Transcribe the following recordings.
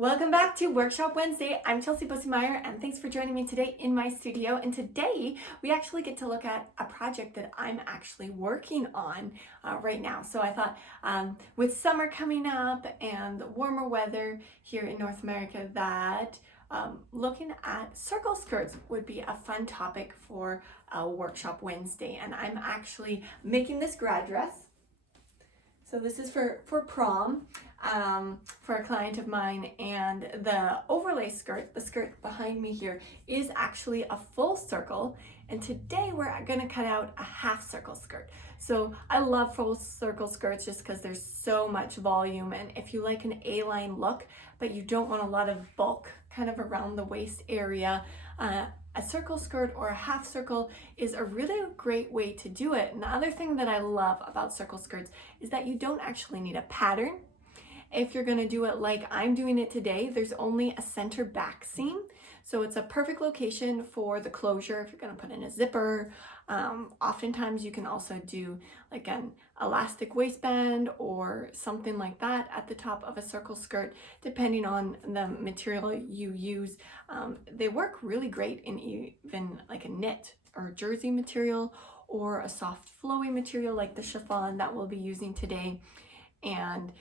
Welcome back to Workshop Wednesday. I'm Chelsea Bussemeyer and thanks for joining me today in my studio. And today we actually get to look at a project that I'm actually working on right now. So I thought with summer coming up and warmer weather here in North America that looking at circle skirts would be a fun topic for a Workshop Wednesday. And I'm actually making this grad dress. So this is for prom for a client of mine, and the overlay skirt, the skirt behind me here, is actually a full circle, and today we're going to cut out a half circle skirt. So I love full circle skirts just because there's so much volume, and if you like an A-line look but you don't want a lot of bulk kind of around the waist area, a circle skirt or a half circle is a really great way to do it. And the other thing that I love about circle skirts is that you don't actually need a pattern. If you're going to do it like I'm doing it today, there's only a center back seam. So it's a perfect location for the closure if you're going to put in a zipper. Oftentimes you can also do like an elastic waistband or something like that at the top of a circle skirt, depending on the material you use. They work really great in even like a knit or jersey material or a soft flowy material like the chiffon that we'll be using today. And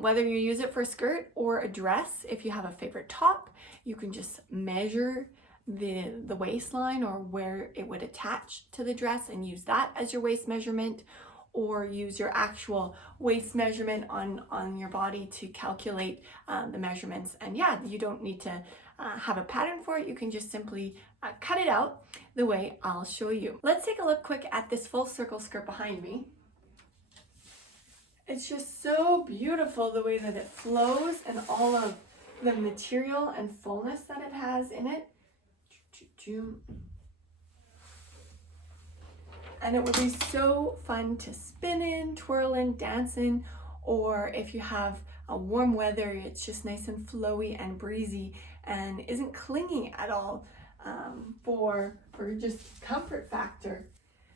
whether you use it for a skirt or a dress, if you have a favorite top, you can just measure the waistline or where it would attach to the dress and use that as your waist measurement, or use your actual waist measurement on your body to calculate the measurements. And yeah, you don't need to have a pattern for it. You can just simply cut it out the way I'll show you. Let's take a look quick at this full circle skirt behind me. It's just so beautiful the way that it flows and all of the material and fullness that it has in it. And it would be so fun to spin in, twirl in, dance in, or if you have a warm weather, it's just nice and flowy and breezy and isn't clinging at all for just comfort factor.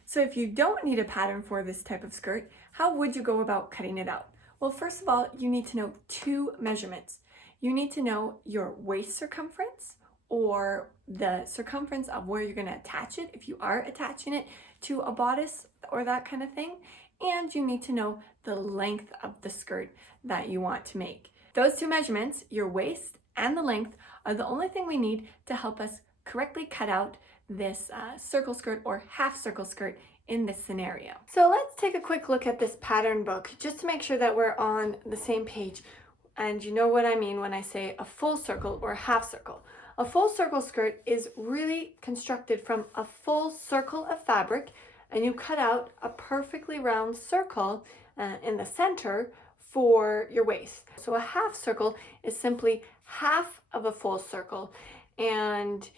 So if you don't need a pattern for this type of skirt, how would you go about cutting it out? Well, first of all, you need to know two measurements. You need to know your waist circumference, or the circumference of where you're going to attach it if you are attaching it to a bodice or that kind of thing. And you need to know the length of the skirt that you want to make. Those two measurements, your waist and the length, are the only thing we need to help us correctly cut out this circle skirt or half circle skirt in this scenario. So let's take a quick look at this pattern book just to make sure that we're on the same page and you know what I mean when I say a full circle or a half circle. A full circle skirt is really constructed from a full circle of fabric, and you cut out a perfectly round circle in the center for your waist. So a half circle is simply half of a full circle, and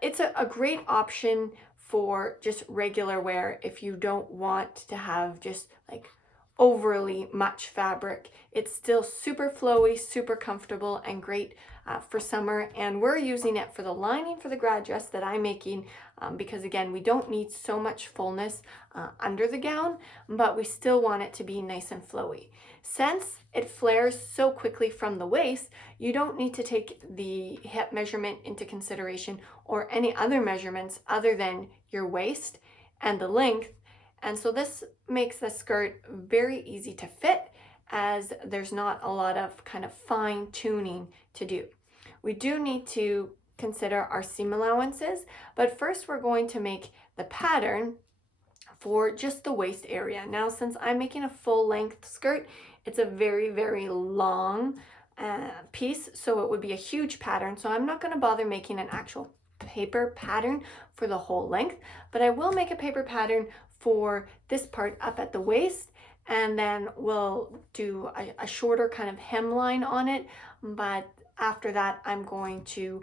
it's a great option for just regular wear if you don't want to have just like overly much fabric. It's still super flowy, super comfortable, and great for summer. And we're using it for the lining for the grad dress that I'm making because again, we don't need so much fullness under the gown, but we still want it to be nice and flowy. Since it flares so quickly from the waist, you don't need to take the hip measurement into consideration or any other measurements other than your waist and the length. And so this makes the skirt very easy to fit, as there's not a lot of kind of fine tuning to do. We do need to consider our seam allowances, but first we're going to make the pattern for just the waist area. Now, since I'm making a full length skirt, it's a very, very long piece, so it would be a huge pattern. So I'm not going to bother making an actual paper pattern for the whole length, but I will make a paper pattern for this part up at the waist, and then we'll do a shorter kind of hemline on it. But after that, I'm going to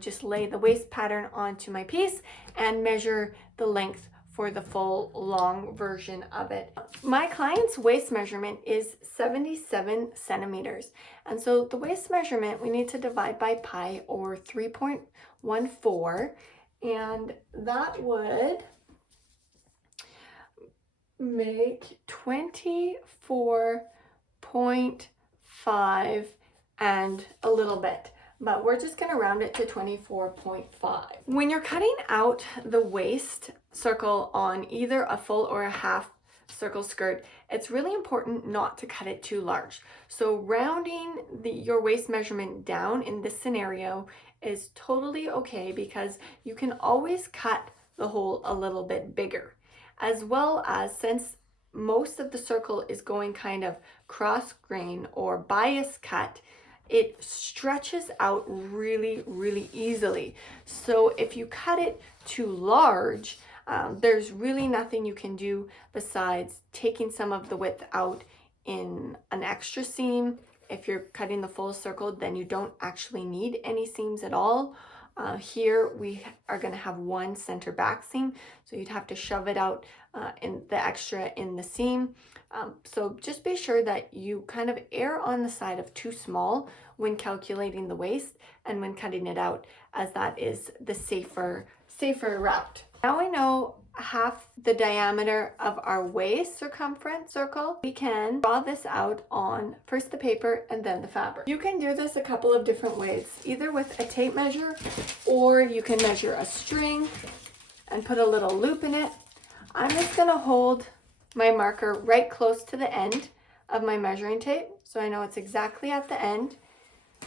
just lay the waist pattern onto my piece and measure the length for the full long version of it. My client's waist measurement is 77 centimeters. And so the waist measurement, we need to divide by pi, or 3.14. And that would make 24.5 and a little bit, but we're just gonna round it to 24.5. When you're cutting out the waist circle on either a full or a half circle skirt, it's really important not to cut it too large. So rounding your waist measurement down in this scenario is totally okay, because you can always cut the hole a little bit bigger. As well as, since most of the circle is going kind of cross grain or bias cut, it stretches out really, really easily. So if you cut it too large, there's really nothing you can do besides taking some of the width out in an extra seam. If you're cutting the full circle, then you don't actually need any seams at all. Here we are going to have one center back seam, so you'd have to shove it out in the extra in the seam. So just be sure that you kind of err on the side of too small when calculating the waist and when cutting it out, as that is the safer route. Now we know half the diameter of our waist circumference circle. We can draw this out on first the paper and then the fabric. You can do this a couple of different ways, either with a tape measure, or you can measure a string and put a little loop in it. I'm just going to hold my marker right close to the end of my measuring tape, so I know it's exactly at the end,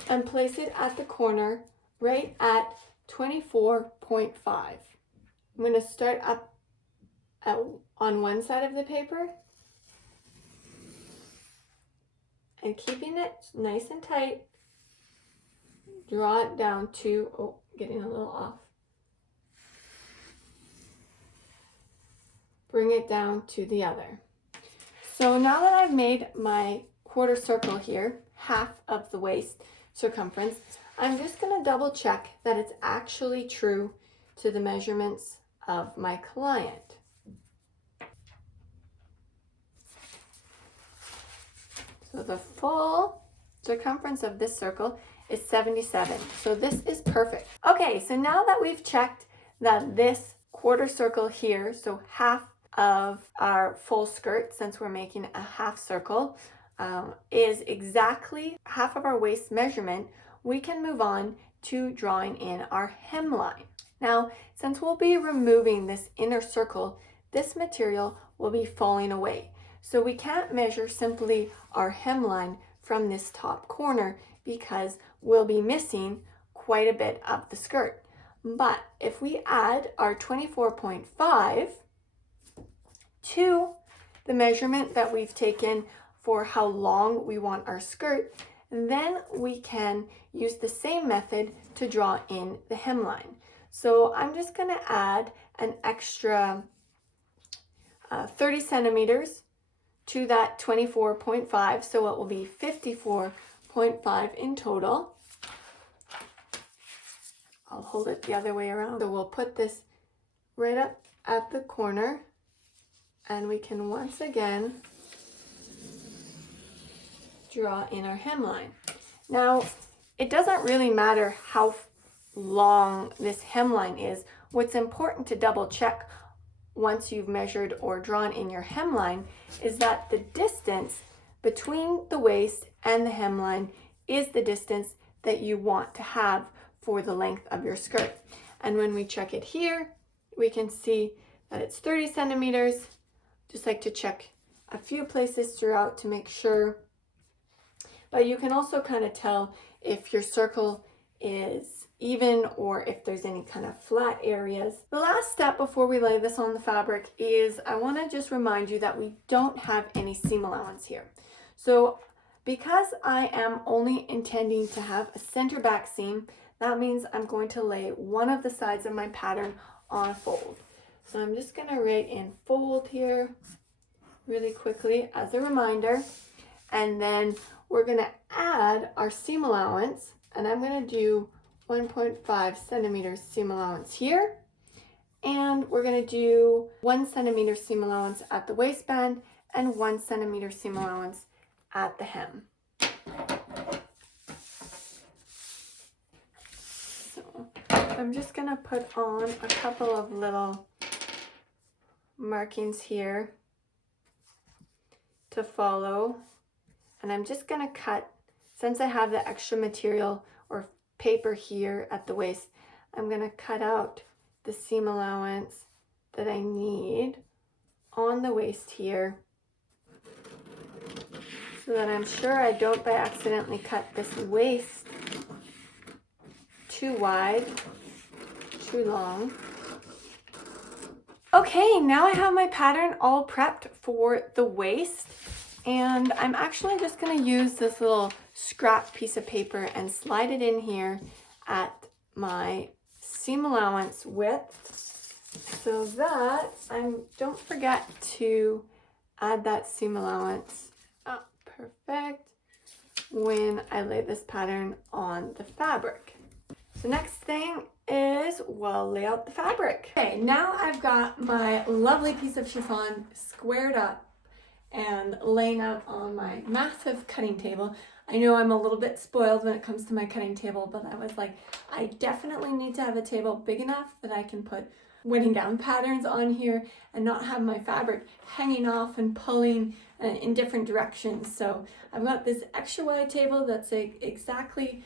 and place it at the corner right at 24.5. I'm going to start up on one side of the paper and keeping it nice and tight, draw it down to, getting a little off. Bring it down to the other. So now that I've made my quarter circle here, half of the waist circumference, I'm just going to double check that it's actually true to the measurements of my client. So the full circumference of this circle is 77. So this is perfect. Okay, so now that we've checked that this quarter circle here, so half of our full skirt, since we're making a half circle, is exactly half of our waist measurement, we can move on to drawing in our hemline. Now, since we'll be removing this inner circle, this material will be falling away. So we can't measure simply our hemline from this top corner, because we'll be missing quite a bit of the skirt. But if we add our 24.5 to the measurement that we've taken for how long we want our skirt, then we can use the same method to draw in the hemline. So I'm just going to add an extra 30 centimeters to that 24.5, so it will be 54.5 in total. I'll hold it the other way around. So we'll put this right up at the corner, and we can once again draw in our hemline. Now, it doesn't really matter how long this hemline is. What's important to double check once you've measured or drawn in your hemline is that the distance between the waist and the hemline is the distance that you want to have for the length of your skirt. And when we check it here, we can see that it's 30 centimeters. Just like to check a few places throughout to make sure. But you can also kind of tell if your circle is even or if there's any kind of flat areas. The last step before we lay this on the fabric is I want to just remind you that we don't have any seam allowance here. So because I am only intending to have a center back seam, that means I'm going to lay one of the sides of my pattern on a fold. So I'm just going to write in fold here really quickly as a reminder, and then we're going to add our seam allowance, and I'm going to do 1.5 centimeters seam allowance here, and we're going to do 1 centimeter seam allowance at the waistband and 1 centimeter seam allowance at the hem. So I'm just going to put on a couple of little markings here to follow, and I'm just going to cut since I have the extra material or paper here at the waist, I'm going to cut out the seam allowance that I need on the waist here, so that I'm sure I don't by accidentally cut this waist too wide, too long. Okay, now I have my pattern all prepped for the waist, and I'm actually just going to use this little scrap piece of paper and slide it in here at my seam allowance width, so that I don't forget to add that seam allowance. Perfect, when I lay this pattern on the fabric. So next thing is, well, lay out the fabric. Okay, now I've got my lovely piece of chiffon squared up and laying out on my massive cutting table. I know I'm a little bit spoiled when it comes to my cutting table, but I was like, I definitely need to have a table big enough that I can put wedding gown patterns on here and not have my fabric hanging off and pulling in different directions. So I've got this extra wide table that's exactly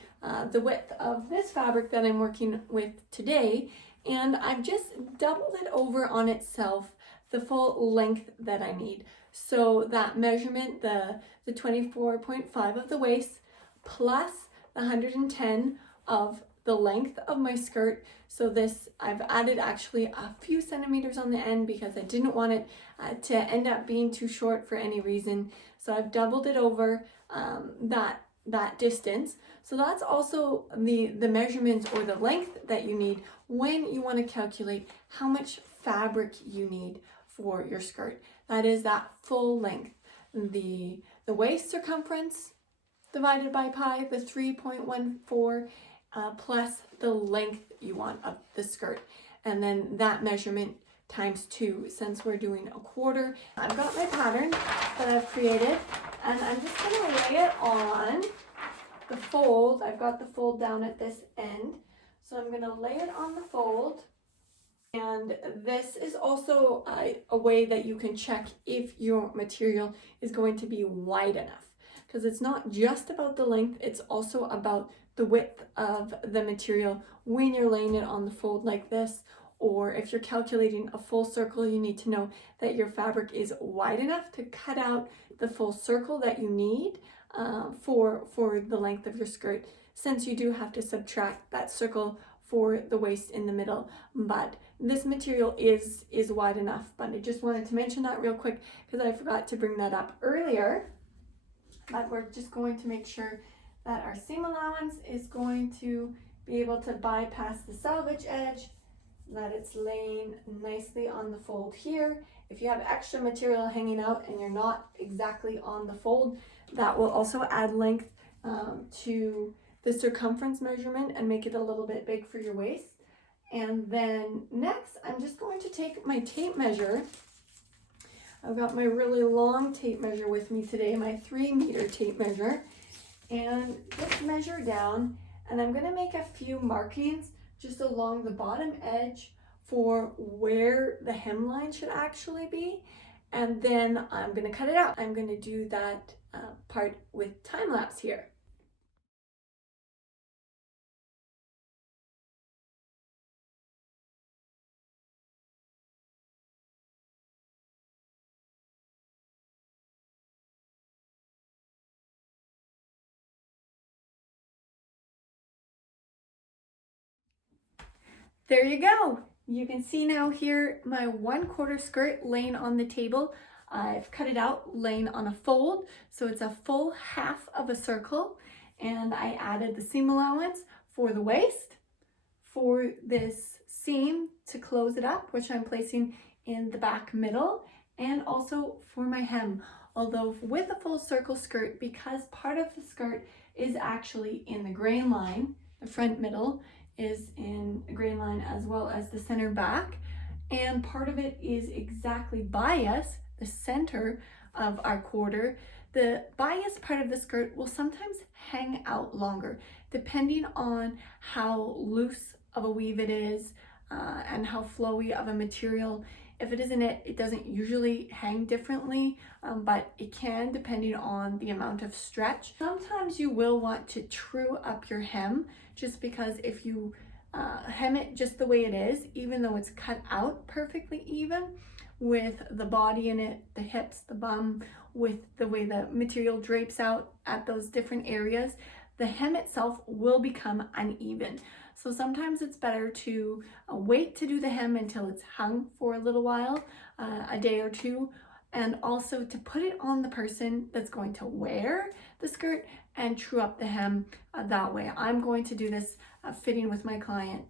the width of this fabric that I'm working with today, and I've just doubled it over on itself the full length that I need. So that measurement, the 24.5 of the waist plus the 110 of the length of my skirt. So this, I've added actually a few centimeters on the end because I didn't want it to end up being too short for any reason. So I've doubled it over that distance. So that's also the measurement or the length that you need when you want to calculate how much fabric you need for your skirt. That is that full length. The waist circumference divided by pi, the 3.14, plus the length you want of the skirt, and then that measurement times 2 since we're doing a quarter. I've got my pattern that I've created, and I'm just going to lay it on the fold. I've got the fold down at this end, so I'm going to lay it on the fold. And this is also a way that you can check if your material is going to be wide enough, because it's not just about the length, it's also about the width of the material when you're laying it on the fold like this. Or if you're calculating a full circle, you need to know that your fabric is wide enough to cut out the full circle that you need for the length of your skirt, since you do have to subtract that circle for the waist in the middle. But this material is wide enough. But I just wanted to mention that real quick because I forgot to bring that up earlier. But we're just going to make sure that our seam allowance is going to be able to bypass the selvage edge, that it's laying nicely on the fold here. If you have extra material hanging out and you're not exactly on the fold, that will also add length to the circumference measurement and make it a little bit big for your waist. And then next, I'm just going to take my tape measure. I've got my really long tape measure with me today, my 3-meter tape measure, and just measure down, and I'm going to make a few markings just along the bottom edge for where the hemline should actually be, and then I'm going to cut it out. I'm going to do that part with time lapse here. There you go. You can see now here my 1/4 skirt laying on the table. I've cut it out laying on a fold, so it's a full half of a circle, and I added the seam allowance for the waist, for this seam to close it up, which I'm placing in the back middle, and also for my hem. Although with a full circle skirt, because part of the skirt is actually in the grain line, the front middle is in a grain line as well as the center back, and part of it is exactly bias, the center of our quarter. The bias part of the skirt will sometimes hang out longer depending on how loose of a weave it is and how flowy of a material If it isn't it, it doesn't usually hang differently, but it can depending on the amount of stretch. Sometimes you will want to true up your hem, just because if you hem it just the way it is, even though it's cut out perfectly even with the body in it, the hips, the bum, with the way the material drapes out at those different areas, the hem itself will become uneven. So sometimes it's better to wait to do the hem until it's hung for a little while, a day or two, and also to put it on the person that's going to wear the skirt and true up the hem that way. I'm going to do this fitting with my client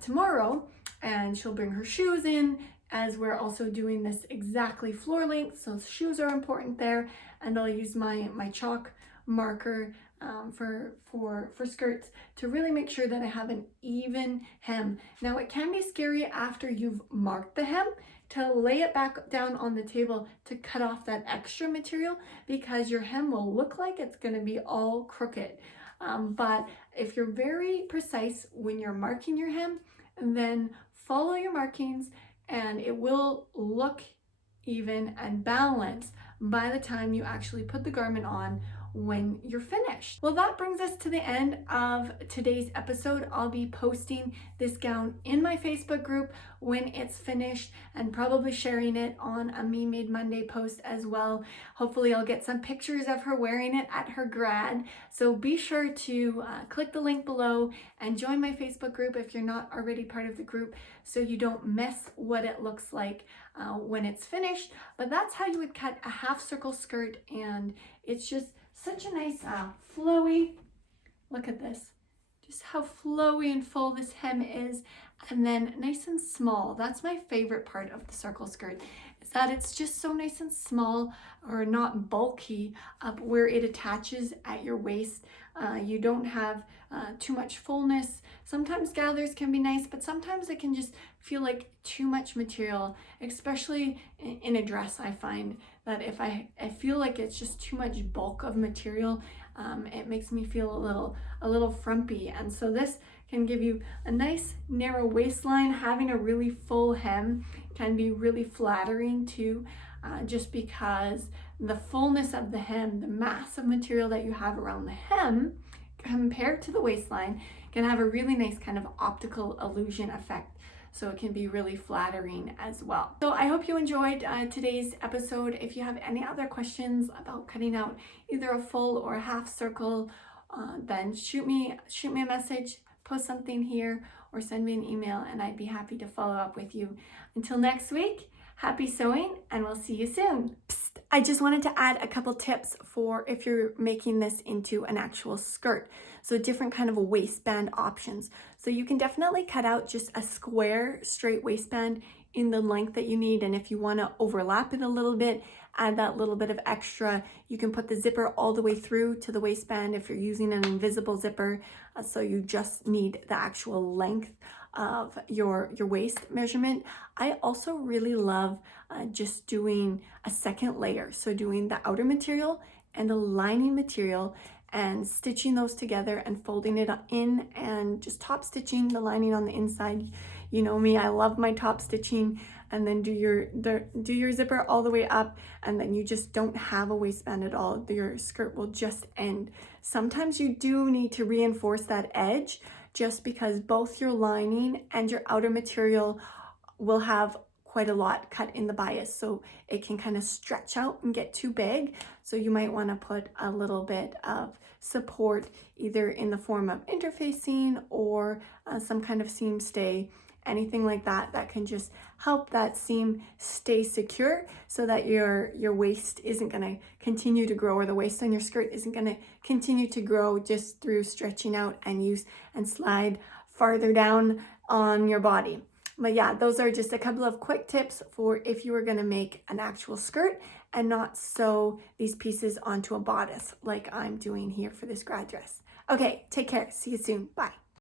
tomorrow, and she'll bring her shoes in, as we're also doing this exactly floor length, so shoes are important there, and I'll use my chalk marker for skirts to really make sure that I have an even hem. Now it can be scary after you've marked the hem to lay it back down on the table to cut off that extra material, because your hem will look like it's going to be all crooked. But if you're very precise when you're marking your hem, then follow your markings and it will look even and balanced by the time you actually put the garment on when you're finished. Well, that brings us to the end of today's episode. I'll be posting this gown in my Facebook group when it's finished, and probably sharing it on a Me Made Monday post as well. Hopefully I'll get some pictures of her wearing it at her grad. So be sure to click the link below and join my Facebook group if you're not already part of the group, so you don't miss what it looks like when it's finished. But that's how you would cut a half circle skirt, and it's just such a nice flowy, look at this, just how flowy and full this hem is, and then nice and small. That's my favorite part of the circle skirt, is that it's just so nice and small, or not bulky up where it attaches at your waist. You don't have too much fullness. Sometimes gathers can be nice, but sometimes it can just feel like too much material, especially in a dress. I find that if I feel like it's just too much bulk of material, it makes me feel a little frumpy. And so this can give you a nice narrow waistline. Having a really full hem can be really flattering too, just because the fullness of the hem, the mass of material that you have around the hem compared to the waistline, can have a really nice kind of optical illusion effect. So it can be really flattering as well. So I hope you enjoyed today's episode. If you have any other questions about cutting out either a full or a half circle, then shoot me a message, post something here, or send me an email, and I'd be happy to follow up with you. Until next week, happy sewing, and we'll see you soon. Psst, I just wanted to add a couple tips for if you're making this into an actual skirt. So different kind of waistband options. So you can definitely cut out just a square straight waistband in the length that you need, and if you want to overlap it a little bit, add that little bit of extra, you can put the zipper all the way through to the waistband if you're using an invisible zipper, so you just need the actual length of your waist measurement. I also really love just doing a second layer, so doing the outer material and the lining material and stitching those together and folding it in and just top stitching the lining on the inside. You know me, I love my top stitching, and then do your zipper all the way up, and then you just don't have a waistband at all. Your skirt will just end. Sometimes you do need to reinforce that edge, just because both your lining and your outer material will have quite a lot cut in the bias, so it can kind of stretch out and get too big. So you might want to put a little bit of support, either in the form of interfacing or some kind of seam stay, anything like that, that can just help that seam stay secure, so that your waist isn't going to continue to grow, or the waist on your skirt isn't going to continue to grow just through stretching out and slide farther down on your body. But yeah, those are just a couple of quick tips for if you were going to make an actual skirt and not sew these pieces onto a bodice like I'm doing here for this grad dress. Okay, take care. See you soon. Bye.